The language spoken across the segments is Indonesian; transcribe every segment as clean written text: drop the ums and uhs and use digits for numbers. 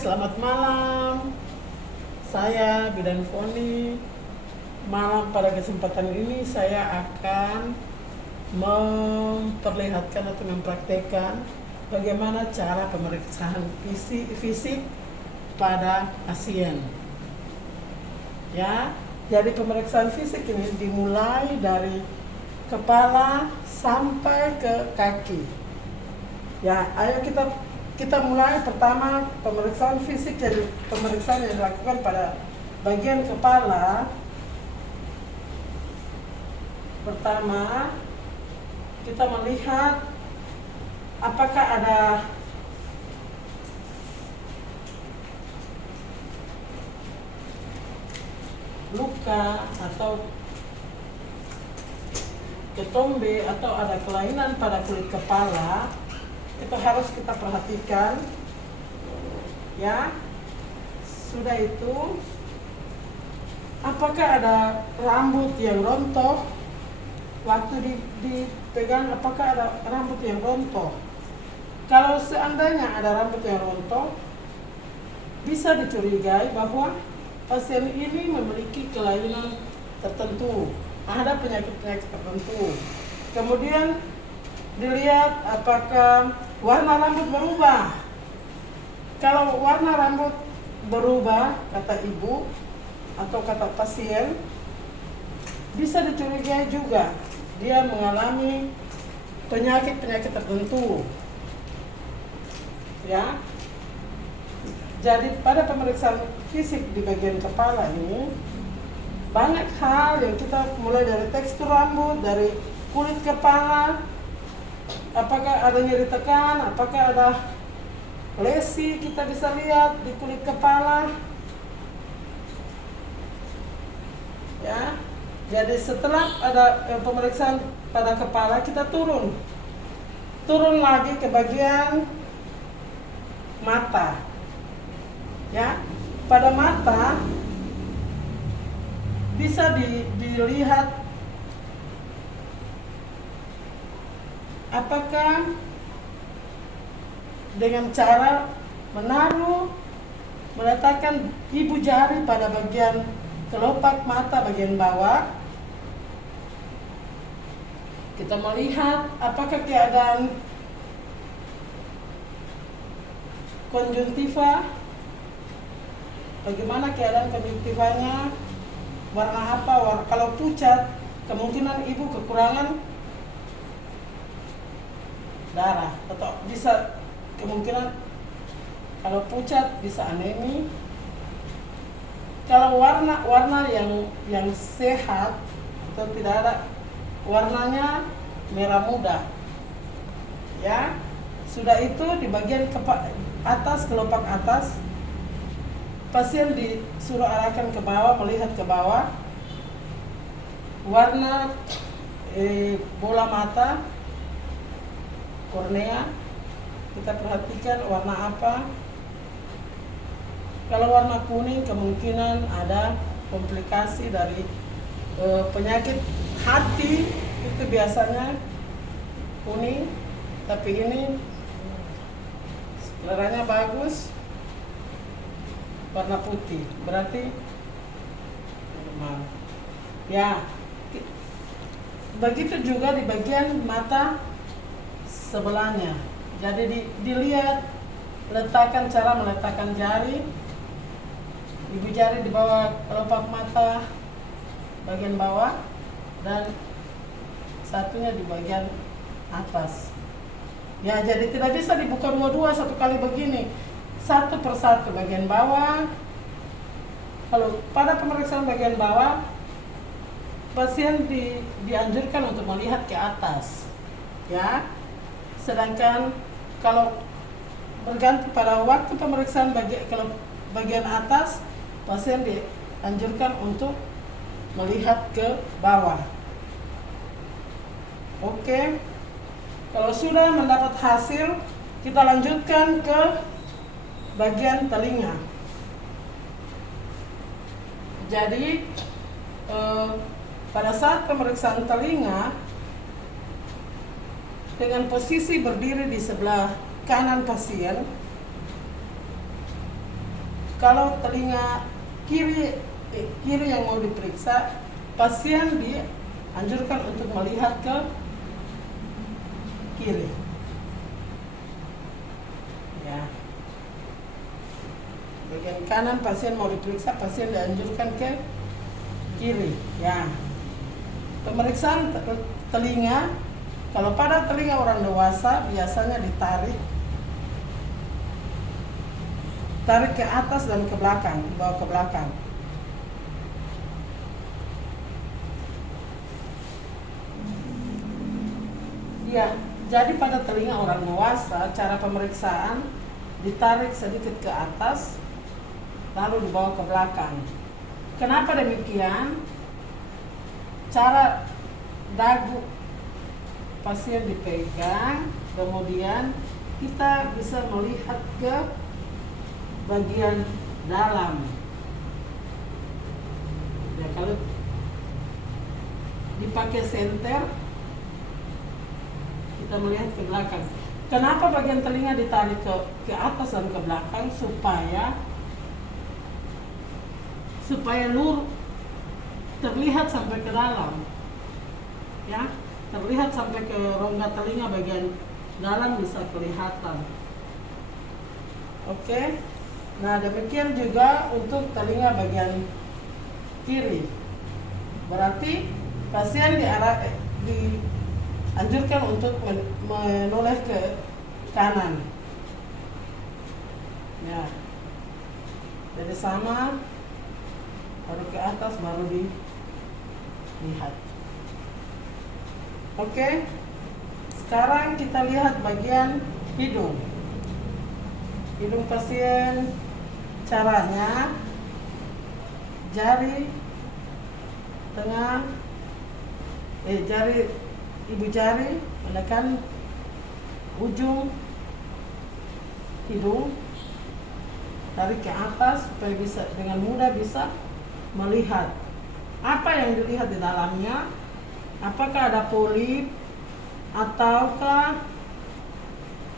selamat malam. Saya Bidan Foni. Malam pada kesempatan ini saya akan memperlihatkan atau mempraktekkan bagaimana cara pemeriksaan fisik pada pasien. Ya, jadi pemeriksaan fisik ini dimulai dari kepala sampai ke kaki. Ya, ayo kita mulai. Pertama, pemeriksaan fisik. Jadi pemeriksaan yang dilakukan pada bagian kepala. Pertama, kita melihat apakah ada luka atau ketombe atau ada kelainan pada kulit kepala. Itu harus kita perhatikan, ya. Sudah itu, apakah ada rambut yang rontok waktu dipegang? Apakah ada rambut yang rontok? Kalau seandainya ada rambut yang rontok, bisa dicurigai bahwa pasien ini memiliki kelainan tertentu, ada penyakit-penyakit tertentu. Kemudian dilihat apakah warna rambut berubah. Kalau warna rambut berubah, kata ibu atau kata pasien, bisa dicurigai juga dia mengalami penyakit-penyakit tertentu. Ya. Jadi pada pemeriksaan fisik di bagian kepala ini banyak hal yang kita mulai dari tekstur rambut, dari kulit kepala, apakah ada nyeri tekan, apakah ada lesi, kita bisa lihat di kulit kepala. Ya. Jadi setelah ada pemeriksaan pada kepala, kita turun lagi ke bagian mata. Ya, pada mata bisa dilihat apakah dengan cara meletakkan ibu jari pada bagian kelopak mata bagian bawah, kita melihat apakah keadaan konjungtiva, bagaimana keadaan konjungtivanya, warna apa, kalau pucat, kemungkinan ibu kekurangan darah, atau bisa kemungkinan kalau pucat bisa anemi. Kalau warna yang sehat atau tidak ada warnanya merah muda. Ya. Sudah itu di bagian atas, kelopak atas, pasien disuruh arahkan ke bawah, melihat ke bawah. Warna bola mata, kornea, kita perhatikan warna apa. Kalau warna kuning, kemungkinan ada komplikasi dari penyakit hati, itu biasanya kuning, tapi ini seleranya bagus, warna putih, berarti normal. Ya, begitu juga di bagian mata sebelahnya. Jadi dilihat cara meletakkan jari, ibu jari di bawah kelopak mata bagian bawah dan satunya di bagian atas. Ya, jadi tidak bisa dibuka dua-dua satu kali begini, satu persatu bagian bawah. Kalau pada pemeriksaan bagian bawah, pasien dianjurkan untuk melihat ke atas, ya. Sedangkan kalau berganti pada waktu pemeriksaan bagian atas, pasien dianjurkan untuk melihat ke bawah. Oke. Kalau sudah mendapat hasil, kita lanjutkan ke bagian telinga. Jadi pada saat pemeriksaan telinga, dengan posisi berdiri di sebelah kanan pasien, kalau telinga kiri yang mau diperiksa, pasien dianjurkan untuk melihat ke kiri. Ya. Bagian kanan pasien mau diperiksa, pasien dianjurkan ke kiri. Ya. Pemeriksaan telinga, kalau pada telinga orang dewasa biasanya tarik ke atas dan ke belakang, dibawa ke belakang. Ya, jadi pada telinga orang dewasa cara pemeriksaan ditarik sedikit ke atas lalu dibawa ke belakang. Kenapa demikian? Cara dagu pasien dipegang, kemudian kita bisa melihat ke bagian dalam. Ya, kalau dipakai senter, kita melihat ke belakang. Kenapa bagian telinga ditarik ke atas dan ke belakang? Supaya lurus, terlihat sampai ke dalam, ya, terlihat sampai ke rongga telinga bagian dalam bisa kelihatan. Oke, nah demikian juga untuk telinga bagian kiri. Berarti pasien dianjurkan untuk menoleh ke kanan. Ya, jadi sama, baru ke atas, baru dilihat. Oke, sekarang kita lihat bagian hidung. Hidung pasien, caranya jari tengah, ibu jari menekan ujung hidung, tarik ke atas supaya bisa dengan mudah bisa melihat apa yang dilihat di dalamnya, apakah ada polip ataukah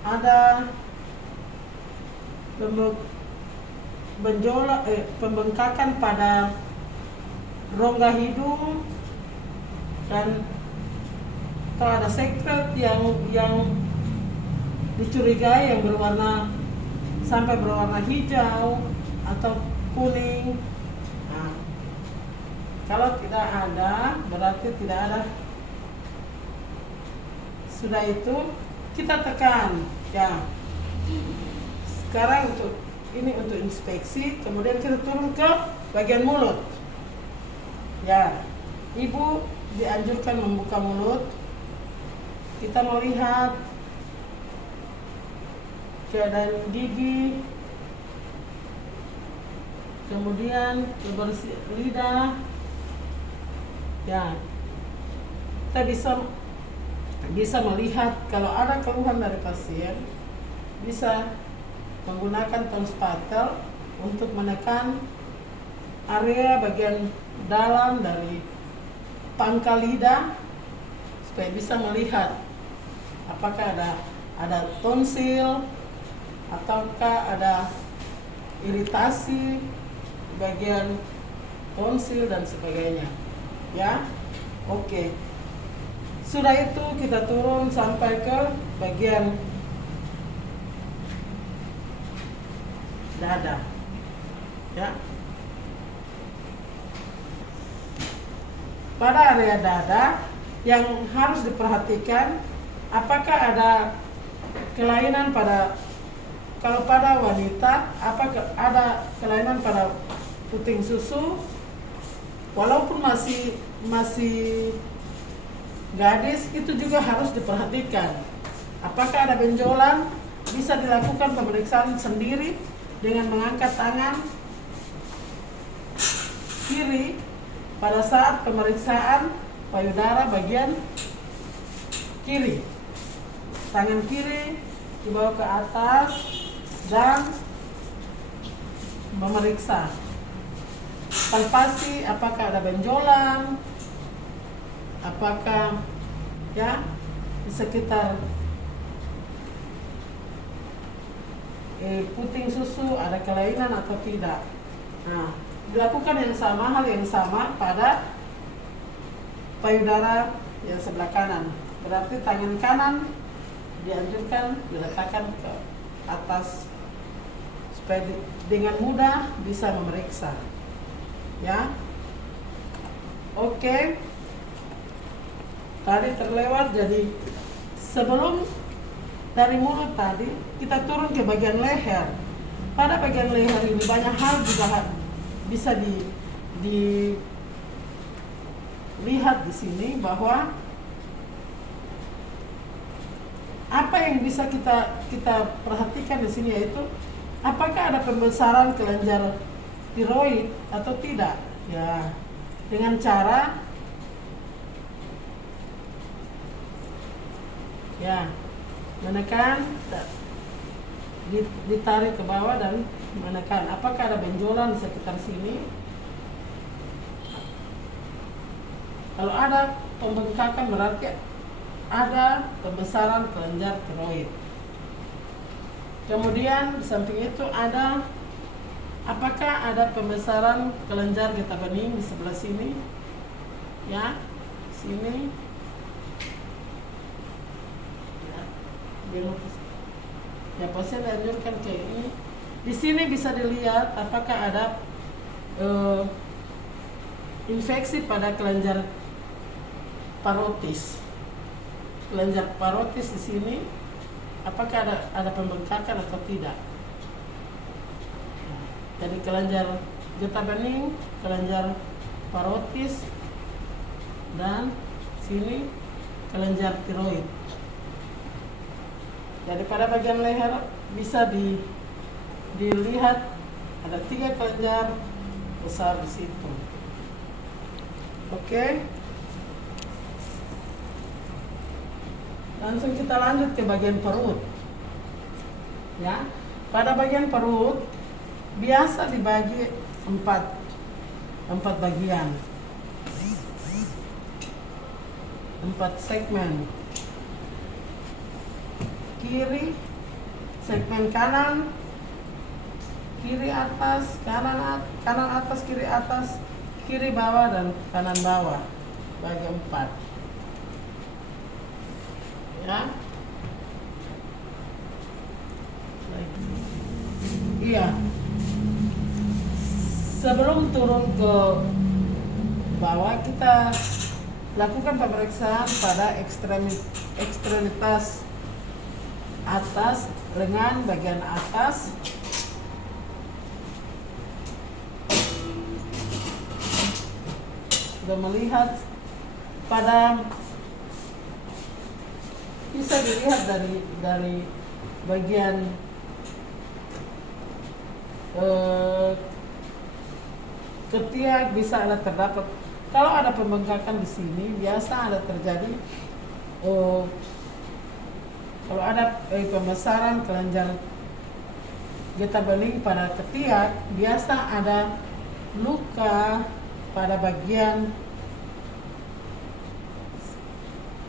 ada pembengkakan pada rongga hidung, dan kalau ada sekret yang dicurigai yang sampai berwarna hijau atau kuning. Nah, kalau tidak ada, berarti tidak ada. Sudah itu kita tekan, ya. Sekarang untuk inspeksi, kemudian kita turun ke bagian mulut. Ya, ibu dianjurkan membuka mulut. Kita melihat keadaan gigi, kemudian kebersihan lidah. Ya, kita bisa melihat kalau ada keluhan dari pasien, bisa menggunakan tone spatel untuk menekan area bagian dalam dari pangkal lidah supaya bisa melihat apakah ada tonsil ataukah ada iritasi bagian tonsil dan sebagainya. Ya, oke. Sudah itu kita turun sampai ke bagian dada. Ya. Pada area dada yang harus diperhatikan, apakah ada kelainan kalau pada wanita, apakah ada kelainan pada puting susu, walaupun masih gadis, itu juga harus diperhatikan. Apakah ada benjolan, bisa dilakukan pemeriksaan sendiri dengan mengangkat tangan kiri pada saat pemeriksaan payudara bagian kiri. Tangan kiri dibawa ke atas dan memeriksa. Palpasi apakah ada benjolan, apakah di sekitar puting susu, ada kelainan atau tidak. Nah, dilakukan yang sama, hal yang sama pada payudara yang sebelah kanan. Berarti tangan kanan dianjurkan diletakkan ke atas supaya dengan mudah bisa memeriksa. Ya. Oke. Tadi terlewat, jadi sebelum dari mulut tadi kita turun ke bagian leher. Pada bagian leher ini banyak hal juga bisa dilihat di sini, bahwa apa yang bisa kita perhatikan di sini yaitu apakah ada pembesaran kelenjar tiroid atau tidak. Ya, dengan cara menekan, ditarik ke bawah dan menekan. Apakah ada benjolan di sekitar sini? Kalau ada pembengkakan berarti ada pembesaran kelenjar tiroid. Kemudian di samping itu apakah ada pembesaran kelenjar getah bening di sebelah sini? Ya, sini. Ya, pasien dianjurkan kayak ini. Di sini bisa dilihat apakah ada infeksi pada kelenjar parotis. Kelenjar parotis di sini, apakah ada pembengkakan atau tidak? Jadi kelenjar getah bening, kelenjar parotis, dan sini kelenjar tiroid. Jadi pada bagian leher bisa dilihat ada 3 kelenjar besar di situ. Oke. Langsung kita lanjut ke bagian perut. Ya, pada bagian perut biasa dibagi 4 bagian, 4 segmen. Kiri, segmen kanan, kiri atas, kanan atas, kiri atas, kiri bawah, dan kanan bawah. Bagi 4. Ya. Iya. Sebelum turun ke bawah, kita lakukan pemeriksaan pada ekstremitas atas, lengan bagian atas, sudah melihat pada, bisa dilihat dari bagian ketiak, bisa ada terdapat, kalau ada pembengkakan di sini biasa ada terjadi kalau ada pembesaran kelenjar getah bening pada ketiak, biasa ada luka pada bagian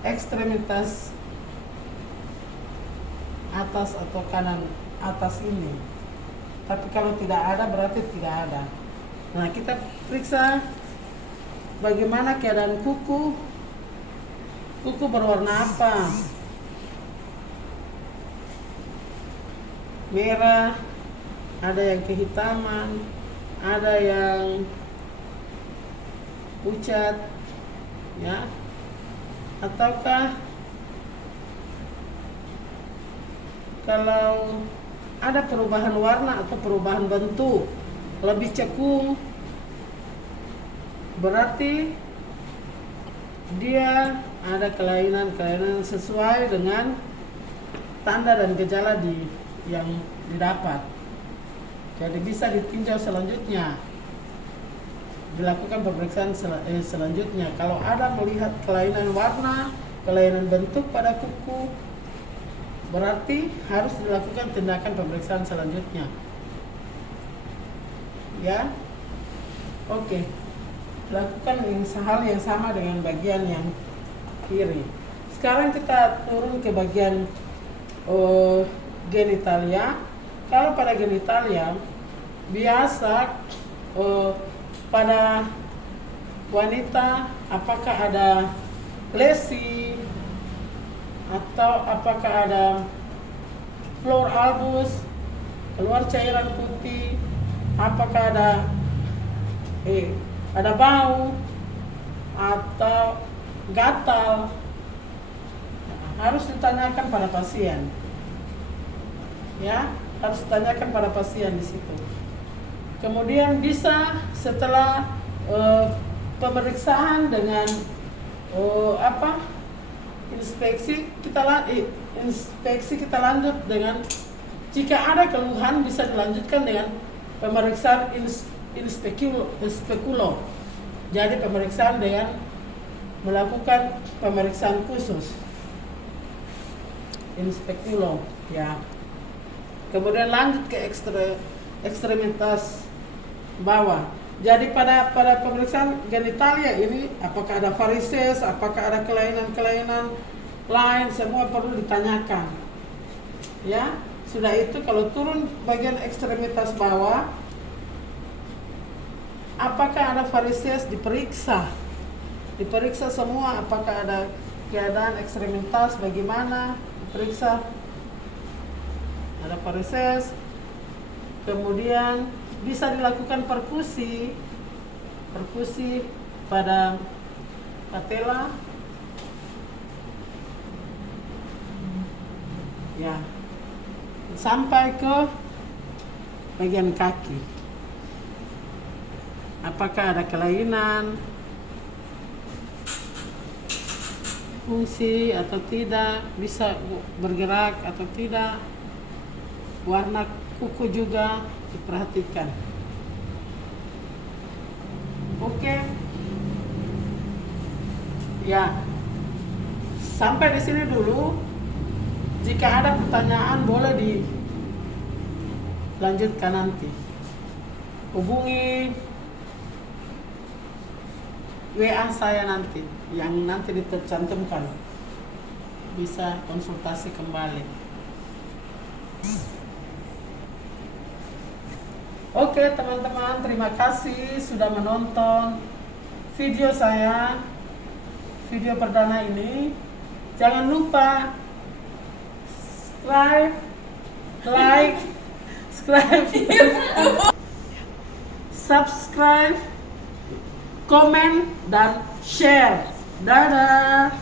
ekstremitas atas atau kanan atas ini. Tapi kalau tidak ada berarti tidak ada. Nah, kita periksa bagaimana keadaan kuku. Kuku berwarna apa? Merah, ada yang kehitaman, ada yang pucat, ya, ataukah kalau ada perubahan warna atau perubahan bentuk, lebih cekung, berarti dia ada kelainan sesuai dengan tanda dan gejala yang didapat. Jadi bisa ditinjau selanjutnya, dilakukan pemeriksaan selanjutnya. Kalau ada melihat kelainan warna, kelainan bentuk pada kuku, berarti harus dilakukan tindakan pemeriksaan selanjutnya. Ya, oke. Lakukan hal yang sama dengan bagian yang kiri. Sekarang kita turun ke bagian genitalia. kalau pada genitalia biasa pada wanita apakah ada lesi atau apakah ada flor albus, keluar cairan putih, apakah ada bau atau gatal, harus ditanyakan pada pasien. Ya, harus ditanyakan pada pasien di situ. Kemudian bisa setelah pemeriksaan dengan inspeksi kita lanjut dengan, jika ada keluhan bisa dilanjutkan dengan pemeriksaan inspekulo. Jadi pemeriksaan dengan melakukan pemeriksaan khusus inspekulo, ya. Kemudian lanjut ke ekstremitas bawah. Jadi pada pemeriksaan genitalia ini apakah ada varises, apakah ada kelainan-kelainan lain, semua perlu ditanyakan. Ya, sudah itu kalau turun bagian ekstremitas bawah, apakah ada varises, diperiksa semua, apakah ada keadaan ekstremitas bagaimana, diperiksa. Ada varises, kemudian bisa dilakukan perkusi pada patella, ya, sampai ke bagian kaki. Apakah ada kelainan fungsi atau tidak, bisa bergerak atau tidak, warna kuku juga diperhatikan. Oke. Ya. Sampai di sini dulu. Jika ada pertanyaan boleh dilanjutkan nanti. Hubungi WA saya nanti, yang nanti ditercantumkan. Bisa konsultasi kembali. Oke teman-teman, terima kasih sudah menonton video saya, video perdana ini. Jangan lupa subscribe, komen, dan share. Dadah.